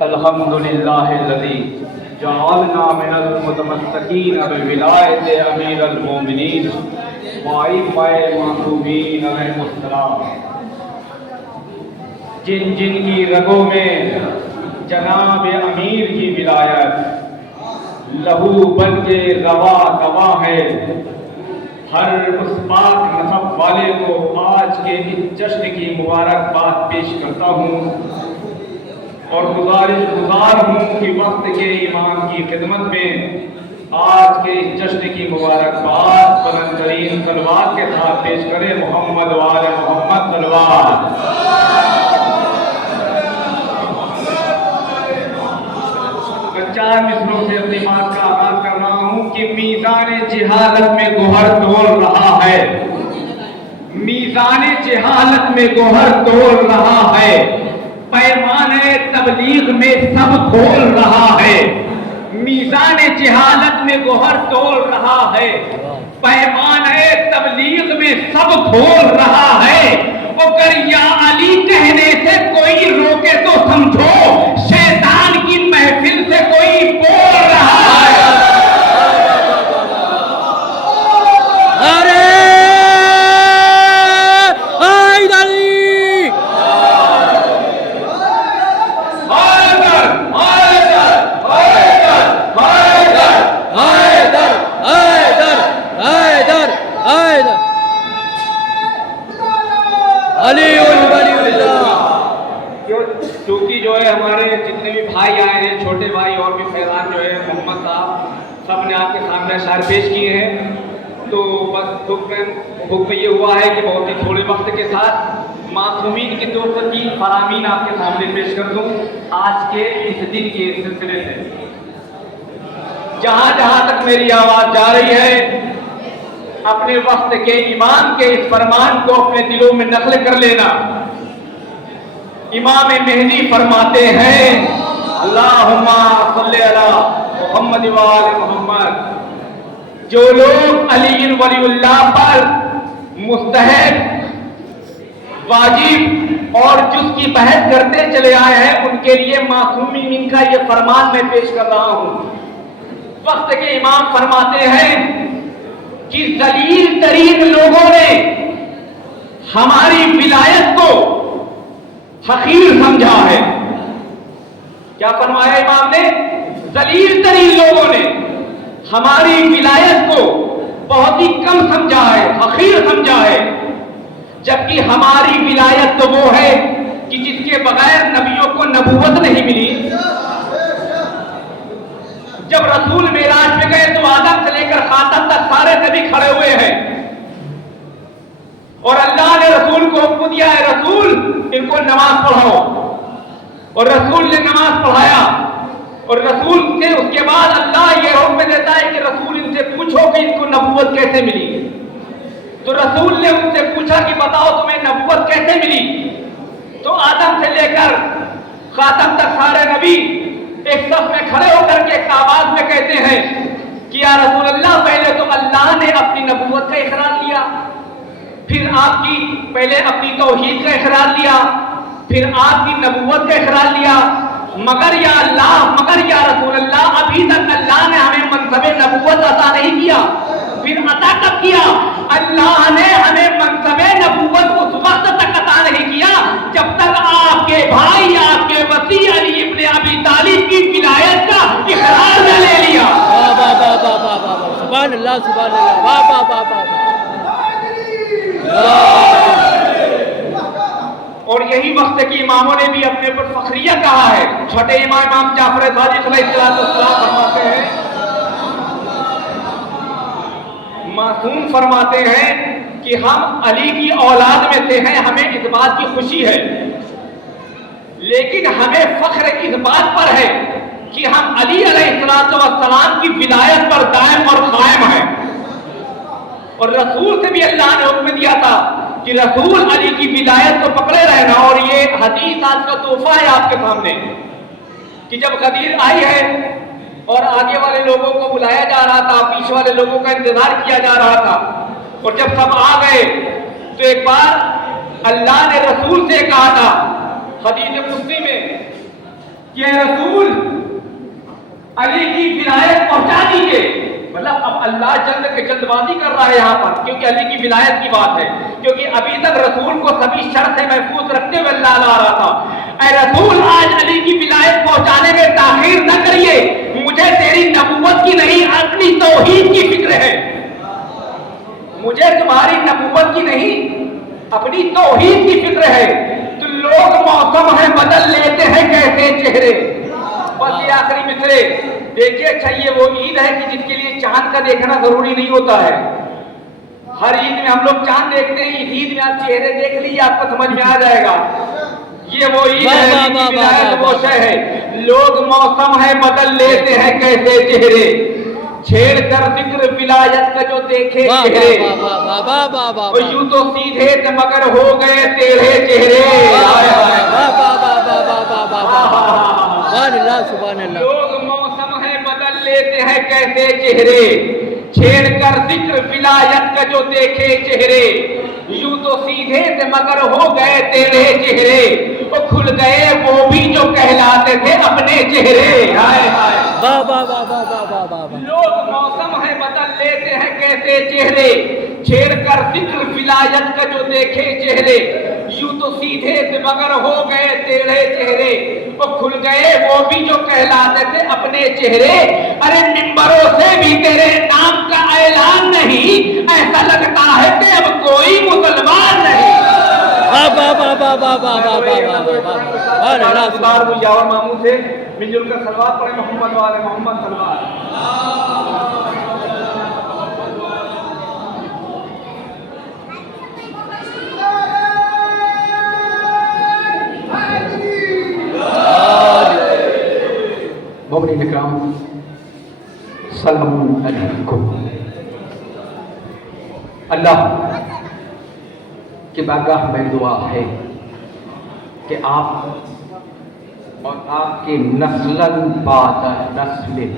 الحمدللہ الذی جعلنا من المتمسکین بولایت امیر المومنین وائمہ معصومین علیہم السلام، جن جن کی رگوں میں جناب امیر کی ولایت لہو بن کے روا گواہ ہے، ہر اس پاک نسب والے کو آج کے اس جشن کی مبارکباد پیش کرتا ہوں اور گزار ہوں کہ وقت کے امام کی خدمت میں آج کے اس جشن کی مبارکباد بلند ترین صلوات کے ساتھ پیش کرے محمد و آل محمد صلوات۔ چار مصروں سے اپنی بات کا آغاز کر رہا ہوں کہ میزان جہالت میں گوہر تول رہا ہے، میزان جہالت میں گوہر تول رہا ہے، پیمانے تبلیغ میں سب کھول رہا ہے، میزان جہالت میں گوہر تول رہا ہے، پیمانے تبلیغ میں سب کھول رہا ہے، اگر یا علی کہنے سے کوئی روکے تو سمجھو شیطان کی محفل سے کوئی بول رہا ہے۔ چونکہ جو ہے ہمارے جتنے بھی بھائی آئے ہیں، چھوٹے بھائی اور بھی فیضان جو ہے محمد صاحب، سب نے آپ کے سامنے اشعار پیش کیے ہیں، تو بس حکم یہ ہوا ہے کہ بہت ہی تھوڑے وقت کے ساتھ معصومین کی توفیق کی فرامین آپ کے سامنے پیش کر دوں آج کے اس دن کے سلسلے سے۔ جہاں جہاں تک میری آواز جا رہی ہے، اپنے وقت کے امام کے اس فرمان کو اپنے دلوں میں نقل کر لینا۔ امام مہدی فرماتے ہیں اللہم صلی علی محمد و آل محمد، جو لوگ علی ولی اللہ پر مستحب، واجب اور جز کی بحث کرتے چلے آئے ہیں، ان کے لیے معصومین کا یہ فرمان میں پیش کر رہا ہوں۔ وقت کے امام فرماتے ہیں کہ ذلیل ترین لوگوں نے ہماری ولایت کو حقیر سمجھا ہے۔ کیا فرمایا امام نے؟ ذلیل ترین لوگوں نے ہماری ولایت کو بہت ہی کم سمجھا ہے، حقیر سمجھا ہے، جبکہ ہماری ولایت تو وہ ہے کہ جس کے بغیر نبیوں کو نبوت نہیں ملی۔ جب رسول معراج میں گئے تو آدم سے لے کر خاتم تک سارے نبی کھڑے ہوئے ہیں، اور اللہ نے رسول کو حکم دیا ہے رسول ان کو نماز پڑھاؤ، اور رسول نے نماز پڑھایا، اور رسول سے اس کے بعد اللہ یہ حکم دیتا ہے کہ رسول ان سے پوچھو کہ ان کو نبوت کیسے ملی۔ تو رسول نے ان سے پوچھا کہ بتاؤ تمہیں نبوت کیسے ملی؟ تو آدم سے لے کر خاتم تک سارے نبی ایک صف میں کھڑے ہو کر کے ایک آواز میں کہتے ہیں کہ یا رسول اللہ، پہلے تو اللہ نے اپنی نبوت کا اقرار لیا، پھر آپ کی پہلے اپنی توحید کا اقرار لیا، پھر آپ کی نبوت کا اقرار لیا، مگر یا اللہ، مگر یا رسول اللہ، ابھی تک اللہ نے ہمیں منصب نبوت عطا نہیں کیا۔ پھر عطا کب کیا؟ اللہ نے ہمیں منصب نبوت اس وقت تک عطا نہیں کیا جب تک آپ کے بھائی، آپ کے وصی علی ابن ابی طالب کی ولایت کا اقرار نہ لے لیا۔ سبحان اللہ، سبحان اللہ، واہ واہ واہ واہ۔ اور یہی وقت کے اماموں نے بھی اپنے پر فخریہ کہا ہے۔ چھوٹے امام جعفر صادق علیہ السلام فرماتے ہیں، معصوم فرماتے ہیں کہ ہم علی کی اولاد میں سے ہیں، ہمیں اس بات کی خوشی ہے، لیکن ہمیں فخر اس بات پر ہے کہ ہم علی علیہ السلام کی ولایت پر دائم اور قائم ہیں۔ اور رسول سے بھی اللہ نے حکم دیا تھا کہ رسول علی کی ولایت کو پکڑے رہنا، اور یہ حدیث آج کا تحفہ ہے آپ کے سامنے کہ جب غدیر آئی ہے اور آگے والے لوگوں کو بلایا جا رہا تھا، پیچھے والے لوگوں کا انتظار کیا جا رہا تھا، اور جب سب آ گئے تو ایک بار اللہ نے رسول سے کہا تھا حدیث قدسی میں کہ اے رسول علی کی ولایت پہنچا دیجیے. مطلب اب اللہ جلد بازی کر رہا ہے یہاں پر، کیونکہ علی کی ولایت کی بات ہے. کیونکہ ابھی تک رسول کو سبھی شر سے محفوظ رکھتے ہوئے اللہ لا رہا تھا. اے رسول آج علی کی ولایت پہنچانے میں تاخیر نہ کریے. مجھے تیری نبوت کی نہیں اپنی توحید کی فکر ہے. مجھے تمہاری نبوت کی نہیں اپنی توحید کی فکر ہے. تو لوگ موسم ہے بدل لیتے ہیں کیسے چہرے. بس یہ آخری مصرے دیکھیے. اچھا یہ وہ عید ہے کہ جس کے لیے چاند کا دیکھنا ضروری نہیں ہوتا ہے. ہر عید میں ہم لوگ چاند دیکھتے ہیں. اس عید میں آپ چہرے دیکھ لیجیے آپ کو سمجھ میں آ جائے گا. یہ وہ عید ہے وہ شے ہے. لوگ موسم ہے بدل لیتے ہیں کیسے چہرے. چھیڑ کر ذکر ولایت کا جو دیکھے چہرے یوں تو سیدھے تھے مگر ہو گئے تیرے چہرے. لوگ موسم ہے بدل لیتے ہیں کیسے چہرے. چھیڑ کر ذکر ولایت کا جو دیکھے چہرے یوں تو سیدھے تھے مگر ہو گئے تیرے چہرے. وہ کھل گئے وہ بھی جو کہلاتے تھے اپنے چہرے. لوگ موسم ہے بدل لیتے ہیں کیسے چہرے. چھیڑ کر ذکر ولایت کا جو دیکھے چہرے یوں تو سیدھے تھے مگر ہو گئے تیرے چہرے. وہ کھل گئے وہ بھی جو کہلاتے تھے اپنے چہرے. ارے ممبروں سے بھی تیرے نام کا اعلان نہیں. ایسا لگتا ہے کہ اب کوئی مسلمان نہیں. ماموں سے مل جل کر صلوات پڑھیں. محمد والے محمد صلوات. مومنین اکرام سلام علیکم. اللہ کی بارگاہ میں دعا ہے کہ آپ اور آپ کے نسل بعد نسل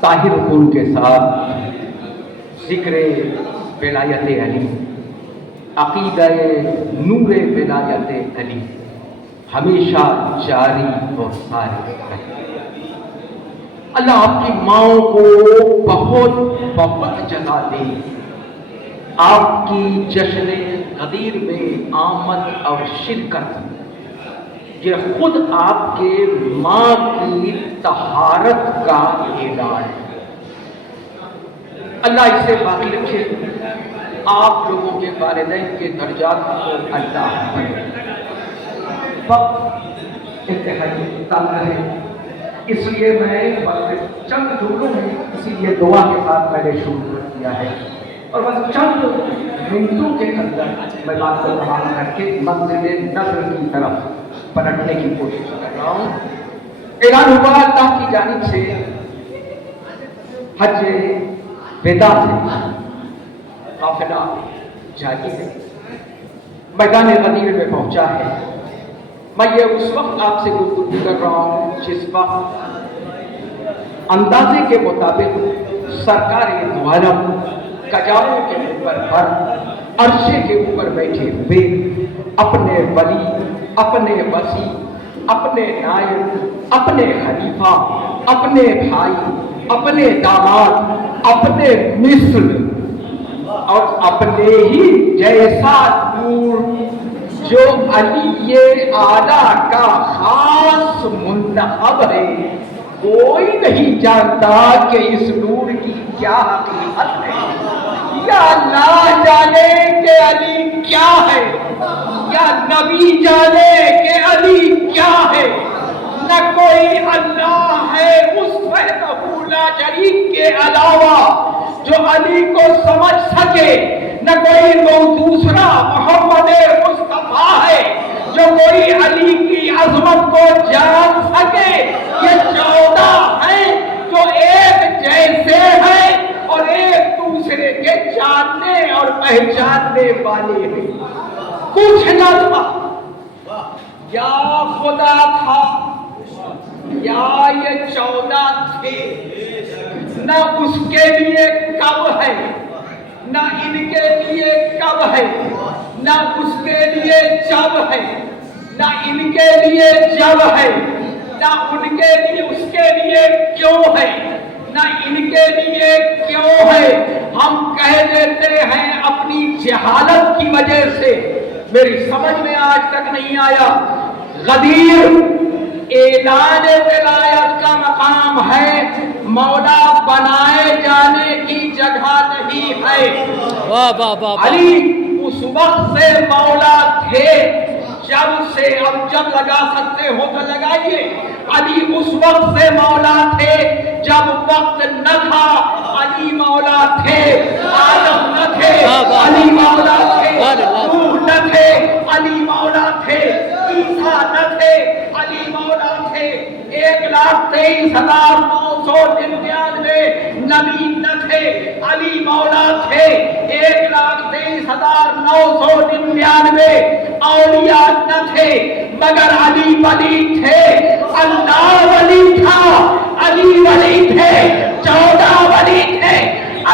طاہر خون کے ساتھ ذکر ولایت علی، عقیدہ نور ولایت علی ہمیشہ جاری اور ساری رہے. اللہ آپ کی ماؤں کو بہت بہت جزا دے. آپ کی جشن غدیر میں آمد اور شرکت یہ خود آپ کے ماں کی طہارت کا اعلان ہے. اللہ اسے باقی رکھے. آپ لوگوں کے والدین کے درجات کو اللہ بڑھائے. وقت انتہائی تنگ ہے اس لیے میں چند جملوں میں اسی لیے دعا کے ساتھ میں نے شروع کر دیا ہے اور بس چند منٹوں کے اندر میں بات کو تمام کر کے منزل نظر کی طرف پلٹنے کی کوشش کر رہا ہوں. اعلان ہوا اللہ کی جانب سے حج وداع سے قافلہ جاری ہے، میدان غدیر میں پہنچا ہے. میں یہ اس وقت آپ سے گفتگو کر رہا ہوں جس وقت اندازے کے مطابق سرکار دو عالم کجاؤں کے اوپر پر عرشے کے اوپر بیٹھے ہوئے اپنے ولی، اپنے وصی، اپنے نائب، اپنے خلیفہ، اپنے بھائی، اپنے داماد، اپنے مثل اور اپنے ہی جیسا نور جو علی اعلیٰ کا خاص منتخب ہے، کوئی نہیں جانتا کہ اس نور کی کیا حقیقت ہے. یا اللہ جانے کہ علی کیا ہے، یا نبی جانے کہ علی کیا ہے. نہ کوئی اللہ ہے اس وحدہ لا شریک کے علاوہ جو علی کو سمجھ سکے. نہ کوئی دوسرا محمد مصطفیٰ ہے جو کوئی علی کی عظمت کو جان سکے. یہ 14 ہیں جو ایک جیسے ہیں اور ایک دوسرے کے جاننے اور پہچاننے والے ہیں. کچھ نہ تھا، یا خدا تھا یا یہ 14 تھے. نہ اس کے لیے کب ہے، نہ ان کے لیے کب ہے، نہ اس کے لیے جب ہے، نہ ان کے لیے جب ہے، نہ ان کے لیے اس کے لیے کیوں ہے، نہ ان کے لیے کیوں ہے۔ ہم کہہ دیتے ہیں اپنی جہالت کی وجہ سے، میری سمجھ میں آج تک نہیں آیا۔ غدیر اعلان ولایت کا مقام ہے، مولا بنائے جانے کی جگہ نہیں ہے۔ واہ واہ واہ علی اس وقت سے مولا تھے جب سے، اب جب لگا سکتے ہو تو لگائیے، علی اس وقت سے مولا تھے جب وقت نہ تھا، علی مولا تھے، آدم نہ تھے علی مولا تھے، نوح نہ تھے علی مولا تھے، عیسیٰ نہ تھے علی مولا تھے، 1,23,999 نبی نہ تھے علی مولا تھے، 1,23,999 اولیاء نہ تھے مگر علی ولی تھے۔ اللہ ولی تھا، علی ولی تھے، 14 ولی تھے۔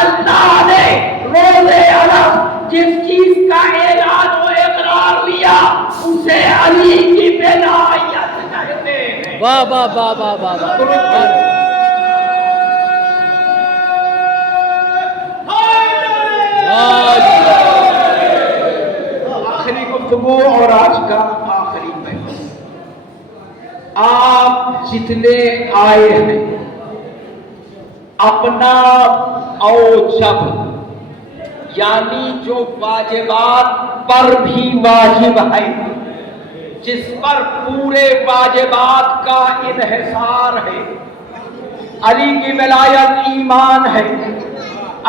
اللہ نے روز عرب جس چیز کا اعلان و اقرار لیا اسے علی کی ولایت کہتے ہیں۔ واہ واہ واہ واہ واہ واہ۔ آخری گفتگو اور آج کا آخری پیغام، آپ جتنے آئے ہیں اپنا اوجب یعنی جو واجبات پر بھی واجب ہے، جس پر پورے واجبات کا انحصار ہے، علی کی ولایت ایمان ہے،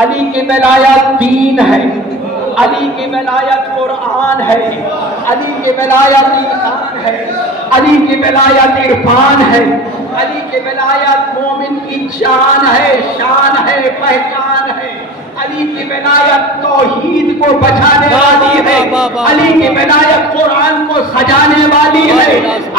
علی کی ولایت دین ہے، علی کی ولایت قرآن ہے، علی کی ولایت انسان ہے، علی کی ولایت عرفان ہے، علی کی ولایت مومن کی جان ہے، شان ہے، پہچان ہے، علی کی ولایت توحید کو بچانے والی ہے، علی کی ولایت قرآن کو سجانے والی ہے،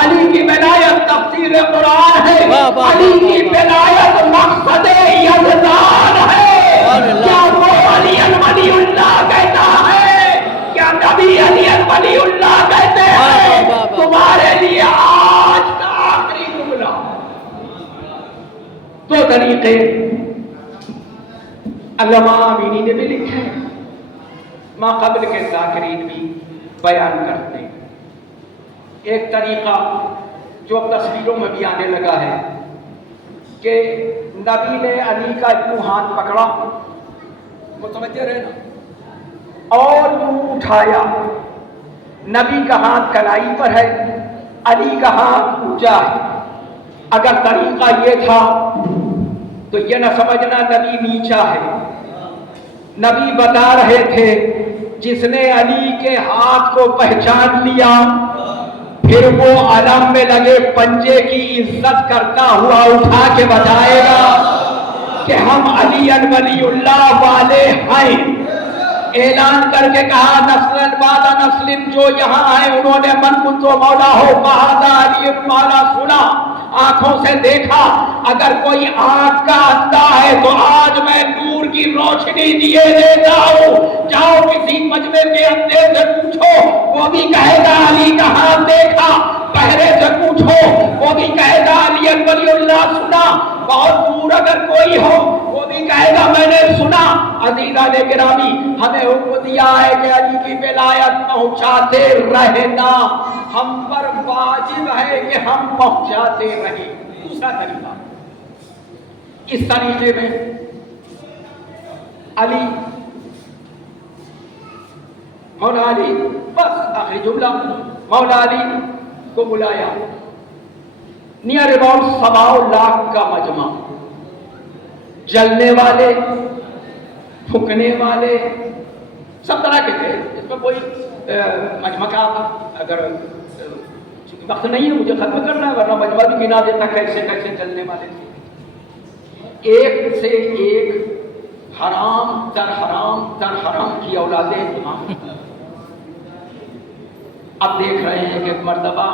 علی کی ولایت تفسیر قرآن ہے، علی کی ولایت مقصد یزدان ہے۔ کیا وہ علی ولی اللہ کہتا ہے؟ کیا نبی علی ولی اللہ کہتے ہیں؟ تمہارے لیے آج کا آخری جملہ، دو طریقے علامہ آمینی نے بھی لکھے، ماں قبل کے ذاکرین بھی بیان کرتے ہیں۔ ایک طریقہ جو اب تصویروں میں بھی آنے لگا ہے کہ نبی نے علی کا یوں ہاتھ پکڑا، متوجہ رہنا، اور یوں اٹھایا، نبی کا ہاتھ کلائی پر ہے، علی کا ہاتھ اونچا ہے۔ اگر طریقہ یہ تھا تو یہ نہ سمجھنا نبی نیچا ہے، نبی بتا رہے تھے جس نے علی کے ہاتھ کو پہچان لیا پھر وہ علم میں لگے پنجے کی عزت کرتا ہوا اٹھا کے بتائے گا کہ ہم علی ولی اللہ والے ہیں۔ اعلان کر کے کہا نسل بعد نسل جو یہاں ہیں انہوں نے من کنت مولا ہو بہادہ علی مولا سنا، آنکھوں سے دیکھا، اگر کوئی آنکھ کا اندھا ہے تو آج میں نور کی روشنی دیے دیتا ہوں، جاؤ کسی مجمع کے اندھے سے پوچھو وہ بھی کہے گا علی کا ہاتھ دیکھا، پہرے سے پوچھو وہ بھی کہے گا علی ولی اللہ سنا، بہت دور اگر کوئی ہو وہ بھی کہے گا میں نے سنا۔ عزیزان گرامی ہمیں حکم دیا ہے کہ علی کی ولایت پہنچاتے رہنا، ہم پر واجب ہے کہ ہم پہنچاتے رہیں۔ دوسرا طریقہ، اس طریقے میں علی مولا علی، بس آخری جملہ، مولا علی کو بلایا، نیئر اباؤٹ 1.25 لاکھ کا مجمع، جلنے والے، پھکنے والے، سب طرح کے تھے، اس میں کوئی مجمع کا اگر وقت نہیں ہے مجھے ختم کرنا ہے ورنہ مجمع بھی گنا دیتا کیسے کیسے چلنے والے تھے، ایک سے ایک حرام تر حرام کی اولادیں امام۔ اب دیکھ رہے ہیں کہ مرتبہ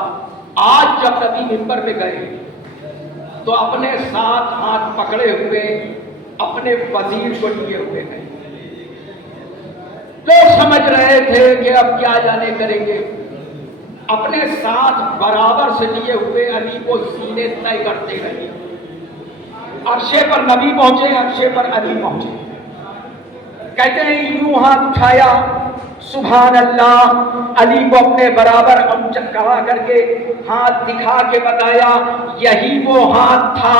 آج جب نبی منبر پہ گئے تو اپنے ساتھ ہاتھ پکڑے ہوئے اپنے وزیر کو لیے ہوئے گئے، لوگ سمجھ رہے تھے کہ اب کیا جانے کریں گے، اپنے ساتھ برابر سے لیے ہوئے علی کو سینے طے کرتے رہے. عرشے پر نبی پہنچے, عرشے پر علی پہنچے. کہتے ہیں یوں ہاتھ اٹھایا, سبحان اللہ, علی کو اپنے برابر کھڑا کر کے ہاتھ دکھا کے بتایا یہی وہ ہاتھ تھا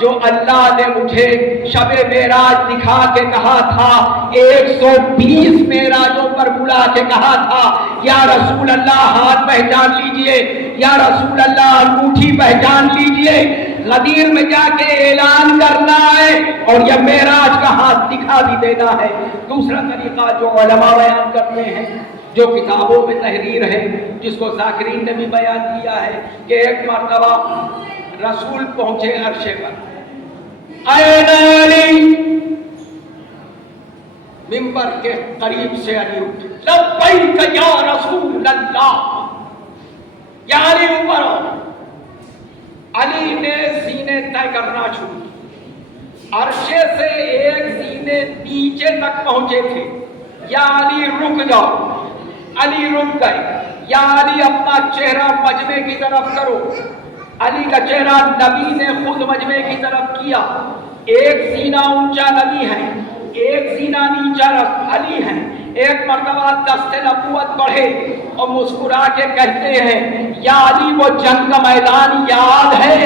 جو اللہ نے مجھے شب معراج دکھا کے کہا تھا, 120 معراجوں پر بلا کے کہا تھا یا رسول اللہ ہاتھ پہچان لیجئے, یا رسول اللہ انگوٹھی پہچان لیجئے, غدیر میں جا کے اعلان کرنا ہے اور یہ معراج کا ہاتھ دکھا بھی دینا ہے. دوسرا طریقہ جو علماء بیان کرتے ہیں, جو کتابوں میں تحریر ہے, جس کو ذاکرین نے بھی بیان کیا ہے کہ ایک مرتبہ رسول پہنچے عرشے پر, این علی, منبر کے قریب سے علی اٹھے, لبیک یا رسول اللہ, یا علی اوپر ہو. علی نے سینے طے کرنا شروع کی. عرشے سے ایک سینے نیچے تک پہنچے تھے. یا علی رک جاؤ, علی رک گئے. یا علی اپنا چہرہ مجمع کی طرف کرو. علی کا چہرہ نبی نے خود مجمع کی طرف کیا. ایک سینہ اونچا نبی ہے, ایک سینہ نیچا علی ہے. ایک مرتبہ دست نبوت بڑھے اور مسکرا کے کہتے ہیں یا علی وہ جنگ کا میدان یاد ہے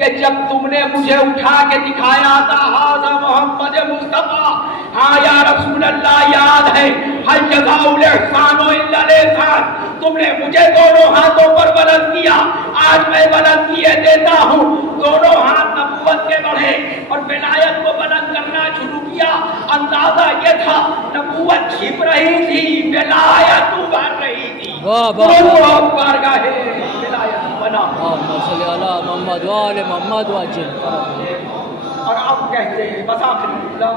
کہ جب تم نے مجھے اٹھا کے دکھایا تھا ھذا محمد مصطفیٰ, ہاں یا رسول اللہ یاد ہے, ہل جزاء الاحسان الا الاحسان, تم نے مجھے دونوں ہاتھوں پر بلند کیا, آج میں بلند کیے دیتا ہوں. دونوں ہاتھ نبوت کے بڑھے اور ولایت کو بلند کرنا شروع کیا. اندازہ یہ تھا نبوت چھپ رہی تھی, ولایت ابھر رہی تھی. بارگاہ ولایت بنا. محمد وآل محمد وعجل. اور اب کہتے ہیں بس آخری جملہ,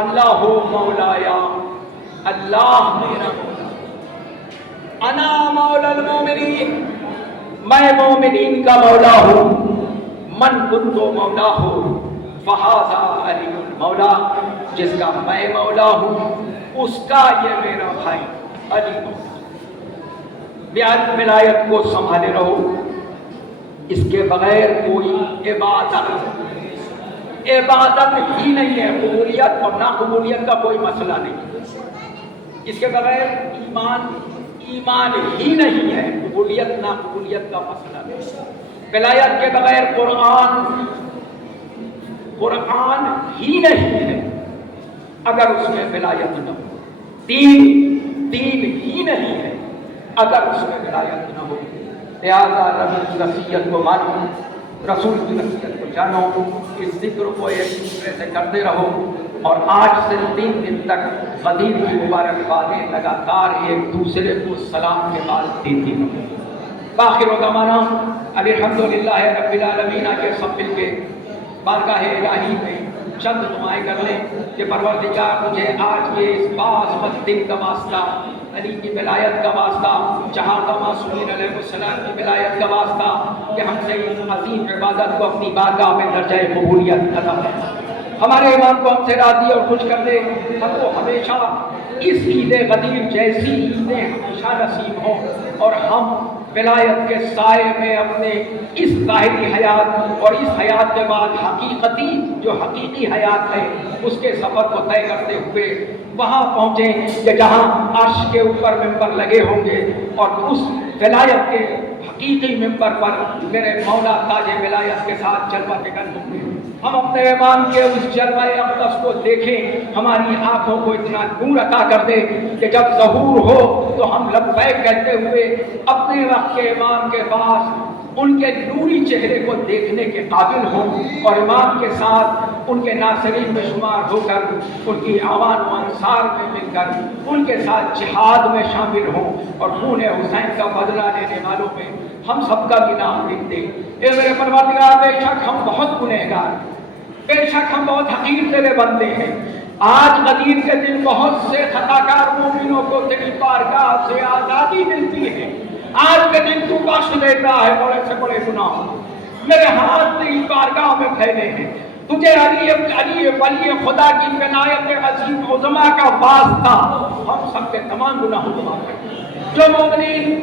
اللہ ہو مولایا, اللہ میرا مولا, انا مولا المومنین, میں مومنین کا مولا ہوں. من کنت مولا ہوں فہذا علی المولا, جس کا میں مولا ہوں اس کا یہ میرا بھائی علی مولا. ولایت کو سنبھالے رہو, اس کے بغیر کوئی عبادت ہی نہیں ہے. قبولیت اور ناقبولیت کا کوئی مسئلہ نہیں, اس کے بغیر ایمان ہی نہیں ہے. قبولیت ناقبولیت کا مسئلہ نہیں. ولایت کے بغیر قرآن ہی نہیں ہے اگر اس میں ولایت نہ ہو. دین ہی نہیں ہے اگر اس میں ولایت نہ ہو. لہٰذا نصیحت کو مانو, رسول کی نصیحت کو جانو, اس ذکر کو ایک دوسرے سے کرتے رہو, اور آج سے 3 دن تک غدیر کی مبارکبادیں لگاتار ایک دوسرے کو سلام کے بعد دیتی رہو. باخر و دعوانا الحمدللہ رب العالمین کے سب مل کے بارگاہ الہی میں چند دعائیں کر لیں کہ پروردگار مجھے آج کے اس باعظمت دن کا واسطہ, علی کی ولایت کا واسطہ, جہاں کا معصومین علیہ السلام کی ولایت کا واسطہ, کہ ہم سے اس عظیم عبادت کو اپنی بارگاہ میں درجہ قبولیت عطا فرما. ہمارے امام کو ہم سے راضی اور خوش کر دے. ہم کو ہمیشہ اس عید غدیر جیسی عیدیں ہمیشہ نصیب ہوں, اور ہم ولایت کے سائے میں اپنے اس ظاہری حیات اور اس حیات کے بعد جو حقیقی حیات ہے اس کے سفر کو طے کرتے ہوئے وہاں پہنچیں کہ جہاں عرش کے اوپر ممبر لگے ہوں گے, اور اس ولایت کے حقیقی ممبر پر میرے مولا تاج ولایت کے ساتھ جلوہ فکن ہوں گے. ہم اپنے امام کے اس جلوہ اقدس کو دیکھیں, ہماری آنکھوں کو اتنا نور عطا کر دے کہ جب ظہور ہو تو ہم لبیک کہتے ہوئے اپنے وقت کے امام کے پاس ان کے نوری چہرے کو دیکھنے کے قابل ہوں, اور امام کے ساتھ ان کے ناصرین میں شمار ہو کر ان کی عوان و انصار میں مل کر ان کے ساتھ جہاد میں شامل ہوں, اور خون حسین کا بدلہ لینے والوں میں ہم سب کا بھی نام لکھ دے. اے میرے پروردگار, بے شک ہم بہت گنہگار, بے شک ہم بہت حقیر تیرے بندے ہیں. آج غدیر کے دن بہت سے خطا کار مومنوں کو تیری بارگاہ سے آزادی ملتی ہے. آج کے دن تو بخش دیتا ہے بڑے سے بڑے گناہ. میرے ہاتھ تیری بارگاہ میں پھیلے ہیں, تجھے علی ولی خدا کی ولایت عظیم عظما کا واسطہ ہم سب کے تمام گناہوں کو معاف کر. جو مومنین